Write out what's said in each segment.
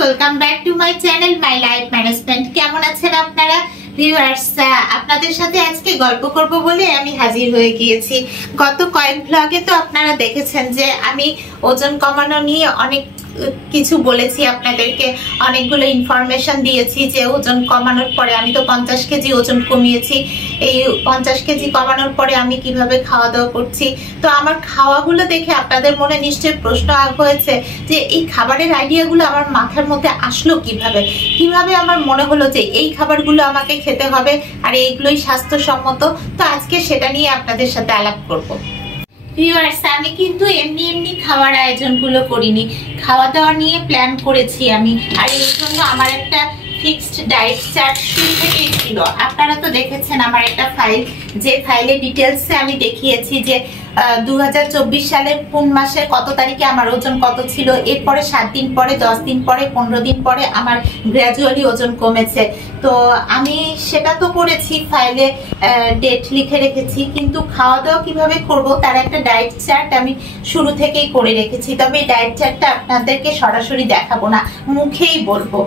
Welcome back to my channel my life management. কেমন আছেন আপনারা ভিউয়ার্স? আপনাদের সাথে আজকে গল্প করব বলে আমি হাজির হয়ে গিয়েছি। গত কয়েক ভ্লগে তো আপনারা দেখেছেন যে আমি ওজন কমানো নিয়ে অনেক কিছু বলেছি, আপনাদেরকে অনেকগুলো ইনফরমেশন দিয়েছি যে ওজন কমানোর পরে আমি তো 50 কেজি ওজন কমিয়েছি। এই 50 কেজি কমানোর পরে আমি কিভাবে খাওয়া দাওয়া করছি, তো আমার খাওয়াগুলো দেখে আপনাদের মনে নিশ্চয়ই প্রশ্ন হয়েছে যে এই খাবারের আইডিয়াগুলো আমার মাথার মধ্যে আসলো কিভাবে কিভাবে আমার মনে হলো যে এই খাবারগুলো আমাকে খেতে হবে আর এইগুলোই স্বাস্থ্যসম্মত। তো আজকে সেটা নিয়ে আপনাদের সাথে আলাপ করব। ভিউয়ার্স, আমি কিন্তু এমনি খাওয়ার আয়োজনগুলো করিনি, খাওয়া দাওয়া নিয়ে প্ল্যান করেছি আমি। আর এই জন্য আমার একটা ফিক্সড ডায়েট চার্ট শুরু থেকেই ছিল। আপনারা তো দেখেছেন আমার একটা ফাইল, যে ফাইলে ডিটেলসে আমি দেখিয়েছি যে 2024 সালের কোন মাসের কত তারিখে আমার ওজন কত ছিল, এরপরে 7 দিন পরে, 10 দিন পরে, 15 দিন পরে আমার গ্র্যাজুয়ালি ওজন কমেছে। তো আমি সেটা তো করেছি, ফাইলে ডেট লিখে রেখেছি, কিন্তু খাওয়া দাওয়া কিভাবে করব তার একটা ডায়েট চার্ট আমি শুরু থেকেই করে রেখেছি। তবে এই ডায়েট চার্টটা আপনাদেরকে সরাসরি দেখাবো না, মুখেই বলবো।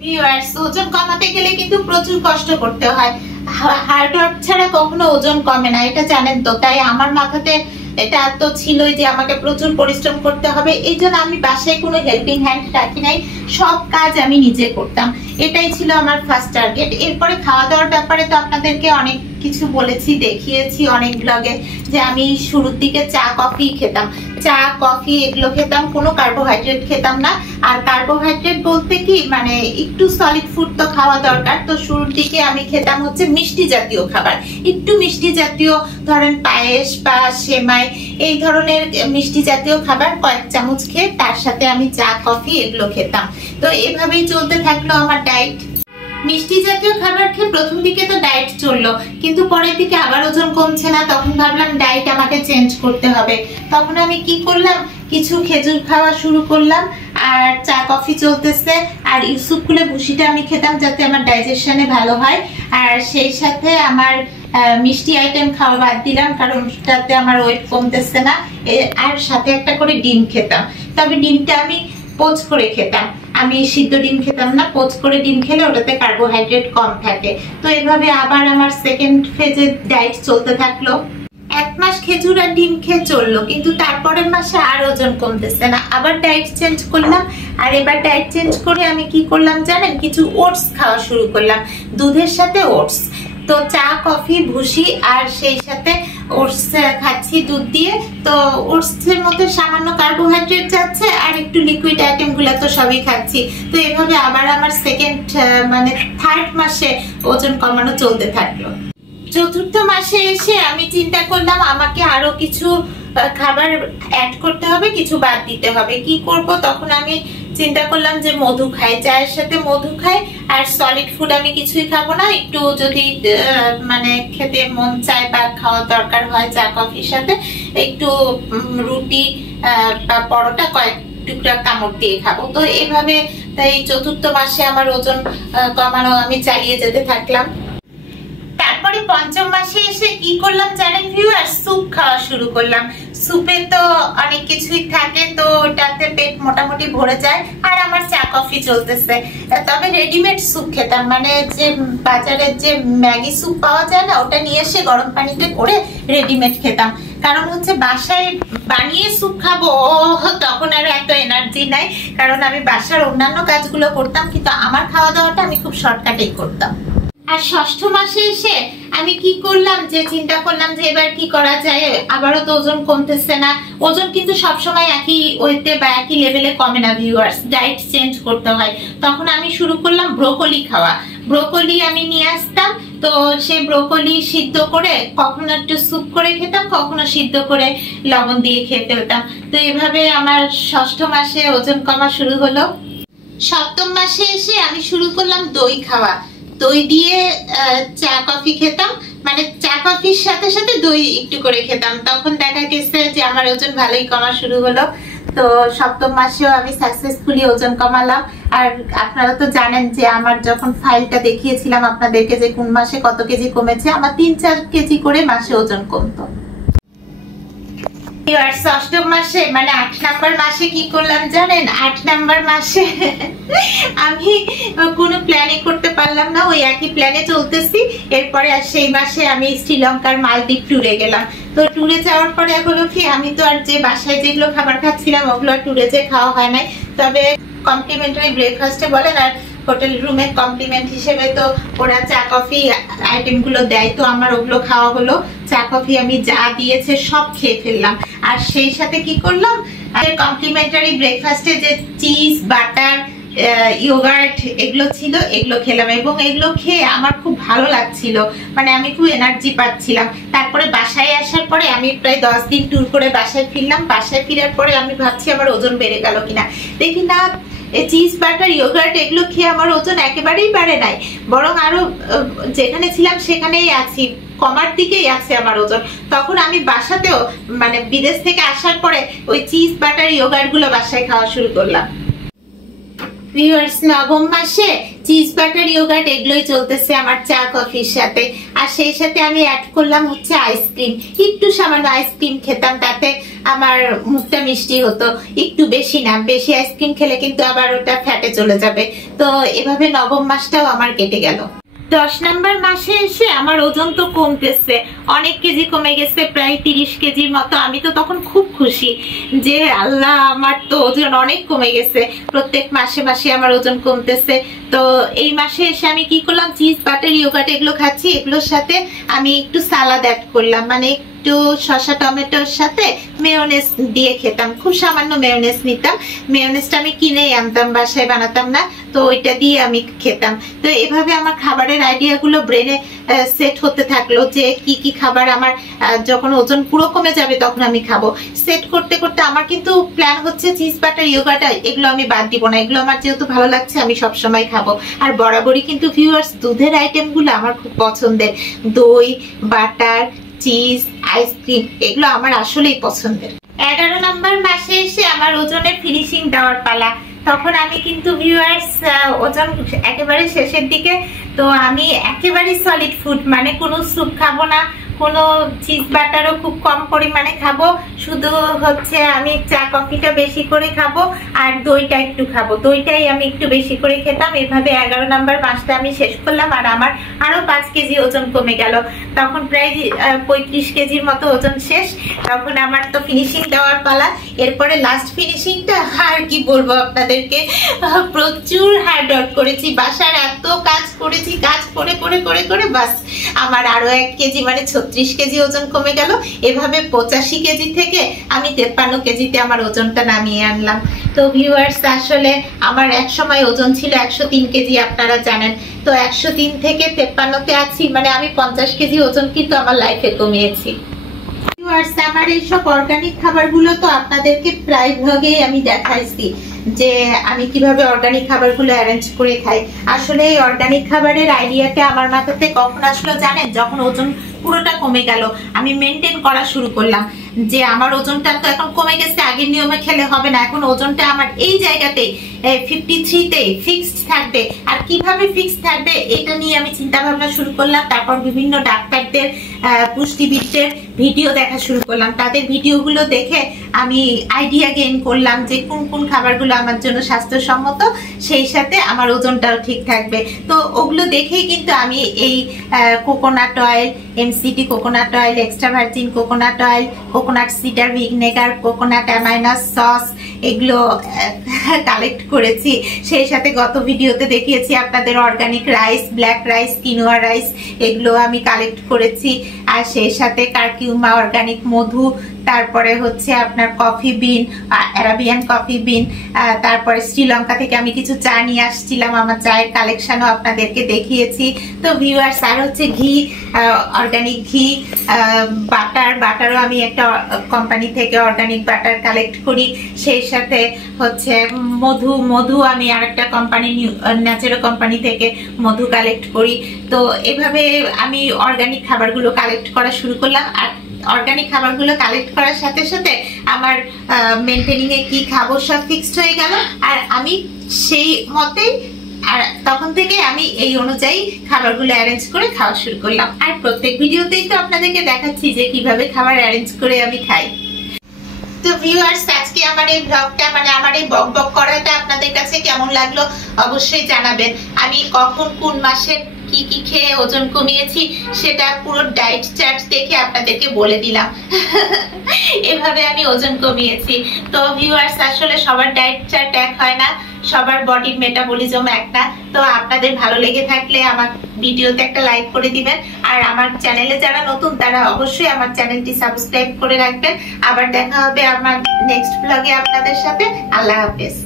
ভিউয়ার্স, ওজন কমাতে গেলে কিন্তু প্রচুর কষ্ট করতে হয়, হার্ড ওয়ার্ক ছাড়া কখনো ওজন কমে না, এটা জানেন তো। তাই আমার মাথাতে এটা তো ছিলই যে আমাকে প্রচুর পরিশ্রম করতে হবে। এই জন্য আমি বাসায় কোনো হেল্পিং হ্যান্ড রাখি নাই, সব কাজ আমি নিজে করতাম। এটাই ছিল আমার ফার্স্ট টার্গেট। এরপরে খাওয়া দাওয়ার ব্যাপারে তো আপনাদেরকে অনেক কিছু বলেছি, দেখিয়েছি অনেক ব্লগে, যে আমি শুরুর দিকে চা কফি খেতাম, চা কফি এগুলো খেতাম, কোনো কার্বোহাইড্রেট খেতাম না। আর কার্বোহাইড্রেট বলতে কি, মানে একটু সলিড ফুড তো খাওয়া দরকার। তো শুরুর দিকে আমি খেতাম হচ্ছে মিষ্টি জাতীয় খাবার, একটু মিষ্টি জাতীয়, ধরেন পায়েস বা সেমাই, এই ধরনের মিষ্টি জাতীয় খাবার কয়েক চামচ খেয়ে তার সাথে আমি চা কফি এগুলো খেতাম। তো এভাবেই চলতে থাকলো আমার ডায়েট। মিষ্টি জাতীয় খাবার খেয়ে প্রথম দিকে তো ডায়েট চললো, কিন্তু পরের দিকে আবার ওজন কমছে না। তখন ভাবলাম ডায়েট আমাকে চেঞ্জ করতে হবে। তখন আমি কি করলাম, কিছু খেজুর খাওয়া শুরু করলাম, আর চা কফি চলতেছে। আর ইউসুফ কুলে ভুসিটা আমি খেতাম যাতে আমার ডাইজেশনে ভালো হয়। আর সেই সাথে আমার মিষ্টি আইটেম খাওয়া বাদ দিলাম, কারণ তাতে আমার ওয়েট কমতেছে না। আর সাথে একটা করে ডিম খেতাম, তবে ডিমটা আমি পোচ করে খেতাম, আমি সিদ্ধ ডিম খেতাম না। পোচ করে ডিম খেলে ওটাতে কার্বোহাইড্রেট কম থাকে। তো এভাবে আবার আমার সেকেন্ড ফেজে ডায়েট চলতে থাকলো। 1 মাস খেজুর আর ডিম খেয়ে চললো, কিন্তু তারপরের মাসে আর ওজন কমতেছে না। আবার ডায়েট চেঞ্জ করলাম। আর এবার ডায়েট চেঞ্জ করে আমি কি করলাম জানেন, কিছু ওটস খাওয়া শুরু করলাম, দুধের সাথে ওটস। তো চা কফি ভুসি আর সেই সাথে ওটস খাচ্ছি দুধ দিয়ে। তো ওটসের মধ্যে সামান্য কার্বোহাইড্রেট যাচ্ছে, আর একটু লিকুইড আইটেম গুলো তো সবই খাচ্ছি। তো এভাবে আবার আমার থার্ড মাসে ওজন কমানো চলতে থাকলো। চতুর্থ মাসে এসে আমি চিন্তা করলাম আমাকে আরো কিছু খাবার অ্যাড করতে হবে, কিছু বাদ দিতে হবে। কি করব, তখন আমি চিন্তা করলাম যে মধু খাই, চায়ের সাথে মধু খাই। আর সলিড ফুড আমি কিছুই খাবো না, একটু যদি খেতে মন চায় বা খাওয়া দরকার হয় চা কফির সাথে, একটু রুটি বা পরোটা কয়েক টুকরা কামড় দিয়ে খাবো। তো এইভাবে তাই চতুর্থ মাসে আমার ওজন কমানো আমি চালিয়ে যেতে থাকলাম। তারপরে পঞ্চম মাসে এসে কি করলাম জানেন ভিউয়ার্স, স্যুপ খাওয়া শুরু করলাম। স্যুপে তো অনেক কিছুই থাকে, তো ওটাতে পেট মোটামুটি ভরে যায়। আর আমার চা কফি চলতেছে। তবে রেডিমেড স্যুপ খেতাম, যে বাজারের যে ম্যাগি স্যুপ পাওয়া যায় না, ওটা নিয়ে এসে গরম পানিতে করে রেডিমেড খেতাম। কারণ হচ্ছে বাসায় বানিয়ে স্যুপ খাবো, তখন আর এত এনার্জি নাই, কারণ আমি বাসার অন্যান্য কাজগুলো করতাম, কিন্তু আমার খাওয়া দাওয়াটা আমি খুব শর্টকাটেই করতাম। আর ষষ্ঠ মাসে এসে আমি কি করলাম, যে চিন্তা করলাম যে এবার কি করা যায়, আবারও তো ওজন কমতেছে না। ওজন কিন্তু সবসময় একই ওয়েতে বা একই লেভেলে কমে না ভিউয়ার্স, ডায়েট চেঞ্জ করতে হয়। তখন আমি শুরু করলাম ব্রোকলি খাওয়া। ব্রোকলি আমি নিয়ে আসতাম, তো সেই ব্রোকলি সিদ্ধ করে কখনো একটু স্যুপ করে খেতাম, কখনো সিদ্ধ করে লবণ দিয়ে খেয়ে ফেলতাম। তো এভাবে আমার ষষ্ঠ মাসে ওজন কমা শুরু হলো। সপ্তম মাসে এসে আমি শুরু করলাম দই খাওয়া। দই দিয়ে চা কফি খেতাম, চা কফির সাথে সাথে দই একটু করে খেতাম। তখন দেখা গেছে যে আমার ওজন ভালোই কমা শুরু হলো। তো সপ্তম মাসেও আমি সাকসেসফুলি ওজন কমালাম। আর আপনারা তো জানেন যে আমার যখন ফাইলটা দেখিয়েছিলাম আপনাদেরকে যে কোন মাসে কত কেজি কমেছে, আমার 3-4 কেজি করে মাসে ওজন কমতো। অষ্টম মাসে মানে 8 নাম্বার মাসে কি করলাম জানেন? 8 নাম্বার মাসে আমি কোনো প্ল্যানিং করতে পারলাম না, ওই একই প্ল্যানে চলতেছি। এরপরে আর সেই মাসে আমি শ্রীলঙ্কার মালদ্বীপ ট্যুরে গেলাম। তো ট্যুরে যাওয়ার পরে হলো কি, আমি তো আর যে বাসায় যেগুলো খাবার খাচ্ছিলাম ওগুলো ট্যুরে যে খাওয়া হয় নাই। তবে কমপ্লিমেন্টারি ব্রেকফাস্টে বলেন আর হোটেল রুমে কমপ্লিমেন্ট হিসেবে তো ওরা চা কফি আইটেম গুলো দেয়, তো আমার ওগুলো খাওয়া হলো। চা কফি আমি যা দিয়েছে সব খেয়ে ফেললাম। আর সেই সাথে কি করলাম, কমপ্লিমেন্টারি ব্রেকফাস্টে যে চিজ, বাটার, ইয়োগার্ট এগুলো ছিল এগুলো খেলাম, এবং এগুলো খেয়ে আমার খুব ভালো লাগছিল, মানে আমি খুব এনার্জি পাচ্ছিলাম। তারপরে বাসায় আসার পরে আমি প্রায় 10 দিন ট্যুর করে বাসায় ফিরলাম। বাসায় ফিরার পরে আমি ভাবছি আমার ওজন বেড়ে গেল কিনা, দেখি না চিজ, বাটার, ইয়োগার্ট এগুলো খেয়ে আমার ওজন একেবারেই বাড়ে নাই, বরং আরো যেখানে ছিলাম সেখানেই আছি, কমার দিকেই আছে আমার ওজন। তখন আমি বাসাতেও মানে বিদেশ থেকে আসার পরে ওই চিজ, বাটার, ইয়োগার্ট গুলো বাসায় খাওয়া শুরু করলাম। ভিউয়ার্স, নবম মাসে চিজ, বাটার, ইয়োগার্ট এগুলোই চলতেছে আমার চা কফির সাথে। আর সেই সাথে আমি অ্যাড করলাম হচ্ছে আইসক্রিম। একটু সামান্য আইসক্রিম খেতাম, তাতে আমার মুখটা মিষ্টি হতো, একটু বেশি না। বেশি আইসক্রিম খেলে কিন্তু আবার ওটা ফ্যাটে চলে যাবে। তো এভাবে নবম মাসটাও আমার কেটে গেল। 10 নাম্বার মাসে এসে আমার ওজন তো কমতেছে, অনেক কেজি কমে গেছে, প্রায় 30 কেজির মতো। আমি তো তখন খুব খুশি যে আল্লাহ, আমার তো ওজন অনেক কমে গেছে। প্রত্যেক মাসে মাসে আমার ওজন কমতেছে। তো এই মাসে এসে আমি কি করলাম, চিজ, বাটার, ইয়োগার্ট এগুলো খাচ্ছি, এগুলোর সাথে আমি একটু সালাদ অ্যাড করলাম, মানে একটু শসা টমেটোর সাথে মেয়োনেজ দিয়ে খেতাম। খুব সামান্য মেয়োনেজ নিতাম, মেয়োনেজটা আমি কিনেই আনতাম, বাসায় বানাতাম না, তো ওইটা দিয়ে আমি খেতাম। তো এভাবে আমার খাবারের আইডিয়া গুলো ব্রেনে সেট হতে থাকলো যে কি কি খাবার আমার যখন ওজন পুরো কমে যাবে তখন আমি খাবো। সেট করতে করতে আমার কিন্তু প্ল্যান হচ্ছে চিজ, বাটার, ইয়োগার্ট এগুলো আমি বাদ দিব না, এগুলো আমার যেহেতু ভালো লাগছে আমি সবসময় খাবো। আর বরাবরই কিন্তু ভিউয়ার্স, দুধের আইটেম গুলো আমার খুব পছন্দের। দই, বাটার, চিজ, আইসক্রিম এগুলো আমার আসলেই পছন্দের। 11 নাম্বার মাসে এসে আমার ওজনের ফিনিশিং দেওয়ার পালা। তখন আমি কিন্তু ভিউয়ার্স ওজন একেবারে শেষের দিকে। তো আমি একেবারে সলিড ফুড, মানে কোনো স্যুপ খাবো না, কোনো চিজ, বাটারও খুব কম পরিমাণে খাবো, শুধু হচ্ছে আমি চা কফিটা বেশি করে খাবো আর দইটা একটু খাবো। দইটাই আমি একটু বেশি করে খেতাম। এভাবে 11 নাম্বার মাসটা আমি শেষ করলাম, আর আমার আরো 5 কেজি ওজন কমে গেল। তখন প্রায় 35 কেজির মতো ওজন শেষ। তখন আমার তো ফিনিশিং দেওয়ার পালা। এরপরে লাস্ট ফিনিশিংটা আর কি বলবো আপনাদেরকে, প্রচুর হার্ড ওয়ার্ক করেছি, বাসার এত কাজ করেছি, কাজ করে করে করে করে বাস আমার আরো 1 কেজি মানে 36 কেজি ওজন কমে গেল। এভাবে 85 কেজি থেকে আমি 53 কেজিতে আমার ওজনটা নামিয়ে আনলাম। তো ভিউয়ার্স, আসলে আমার এক সময় ওজন ছিল 103 কেজি, আপনারা জানেন। তো 103 থেকে 53তে আছি, মানে আমি 50 কেজি ওজন কিন্তু আমার লাইফে কমিয়েছি। আমার এইসব অর্গানিক খাবারগুলো তো আপনাদেরকে প্রায় ভ্লগেই আমি দেখাইছি যে আমি কিভাবে অর্গানিক খাবারগুলো অ্যারেঞ্জ করে খাই। আসলে এই অর্গানিক খাবারের আইডিয়াটা আমার মাথাতে কখন আসলো জানেন? যখন ওজন পুরোটা কমে গেল, আমি মেনটেন করা শুরু করলাম যে আমার ওজনটা তো এখন কমে গেছে, আগের নিয়মে খেলে হবে না, এখন ওজনটা আমার এই জায়গাতেই 53তে ফিক্সড থাকবে। আর কিভাবে ফিক্সড থাকবে এটা নিয়ে আমি চিন্তা ভাবনা শুরু করলাম। তারপর বিভিন্ন ডাক্তারদের, পুষ্টিবিদদের ভিডিও দেখা শুরু করলাম। তাদের ভিডিওগুলো দেখে আমি আইডিয়া গেইন করলাম যে কোন কোন খাবারগুলো আমার জন্য স্বাস্থ্যসম্মত, সেই সাথে আমার ওজনটাও ঠিক থাকবে। তো ওগুলো দেখেই কিন্তু আমি এই coconut oil, MCT coconut oil, extra virgin coconut oil, coconut cider vinegar, coconut aminos sauce এগুলো কালেক্ট করেছি। সেই সাথে গত ভিডিওতে দেখিয়েছি আপনাদের organic rice, black rice, quinoa rice এগুলো আমি কালেক্ট করেছি। আর সেই সাথে কারকিউমা, অর্গানিক মধু, তারপরে হচ্ছে আপনার কফি বিন, অ্যারাবিয়ান কফি বিন, তারপরে শ্রীলঙ্কা থেকে আমি কিছু চা নিয়ে আসছিলাম, আমার চায়ের কালেকশনও আপনাদেরকে দেখিয়েছি। তো ভিউয়ার্স, আর হচ্ছে ঘি, অর্গানিক ঘি, বাটারও আমি একটা কোম্পানি থেকে অর্গানিক বাটার কালেক্ট করি। সেই সাথে হচ্ছে মধু আমি আরেকটা কোম্পানি, ন্যাচারাল কোম্পানি থেকে মধু কালেক্ট করি। তো এভাবে আমি অর্গানিক খাবারগুলো কালেক্ট করা শুরু করলাম। আর অর্গানিক খাবারগুলো কালেক্ট করার সাথে সাথে আমার মেনটেনিং এ কি খাবো সব ফিক্সড হয়ে গেল, আর আমি সেই মতেই আর তখন থেকে আমি এই অনুযায়ী খাবারগুলো অ্যারেঞ্জ করে খাওয়া শুরু করলাম। আর প্রত্যেক ভিডিওতেই তো আপনাদেরকে দেখাচ্ছি যে কিভাবে খাবার অ্যারেঞ্জ করে আমি খাই। তো ভিউয়ার্স, আজকে আমার এই ব্লগটা মানে আমার এই বকবক করাটা আপনাদের কাছে কেমন লাগলো অবশ্যই জানাবেন। আমি কখন কোন মাসে কি কি খেয়ে ওজন কমিয়েছি সেটা পুরো ডায়েট চার্ট দেখে আপনাদেরকে বলে দিলাম। এভাবে আমি ওজন কমিয়েছি। তো ভিউয়ার্স, আসলে সবার ডায়েট চার্ট এক হয় না, সবার বডির মেটাবলিজম এক না। তো আপনাদের ভালো লেগে থাকলে আমার ভিডিওতে একটা লাইক করে দিবেন, আর আমার চ্যানেলে যারা নতুন তারা অবশ্যই আমার চ্যানেলটি সাবস্ক্রাইব করে রাখবেন। আবার দেখা হবে আমার নেক্সট ব্লগে আপনাদের সাথে। আল্লাহ হাফেজ।